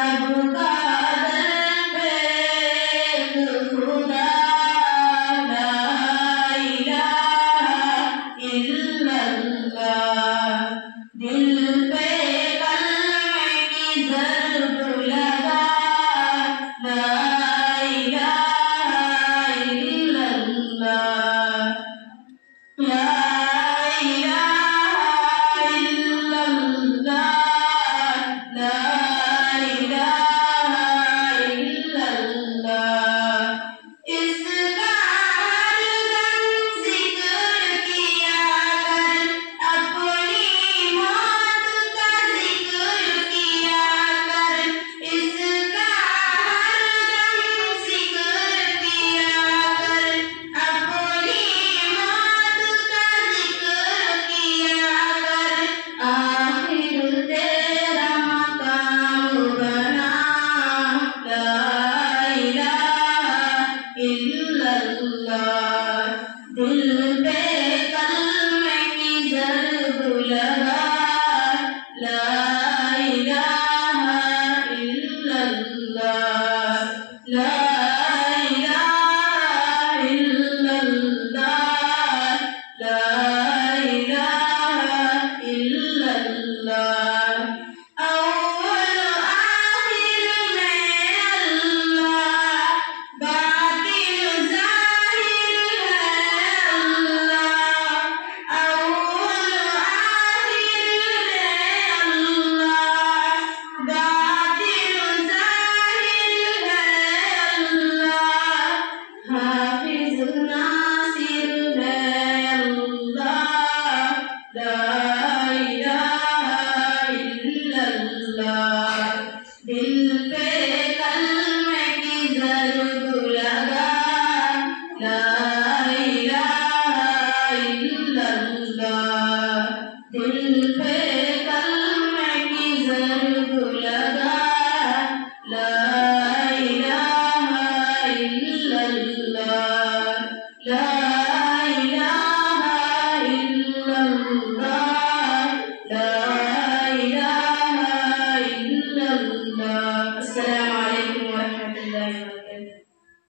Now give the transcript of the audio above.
सबका दरवेश खुदा ला इलाहा इल्लल्लाह। दिल पे कलमे की ज़रब लगा ला इलाहा इल्लल्लाह। ला इलाहा इल्लल्लाह। ला इलाहा इल्लल्लाह। इसका हरदम जिक्र किया कर, अपनी मौत का जिक्र किया कर। इसका हरदम जिक्र किया कर, अपनी मौत का जिक्र किया कर। आखिर तेरा मकाम बना ला इलाहा इल्लल्लाह। दिल पे कलमे की ज़रब लगा ला इलाहा इल्लल्लाह। ला इलाहा इल्लल्लाह। ला इलाहा इल्लल्लाह। अव्वल आखिर में अल्लाह, बातिन ज़ाहिर है अल्लाह। अव्वल आखिर में अल्लाह, बातिन ज़ाहिर है अल्लाह। हाफिज़ नासिर है अल्लाह। ला इलाहा इल्लल्लाह। दिल पे कलमे की ज़रब लगा ला इलाहा इल्लल्लाह। दिल पे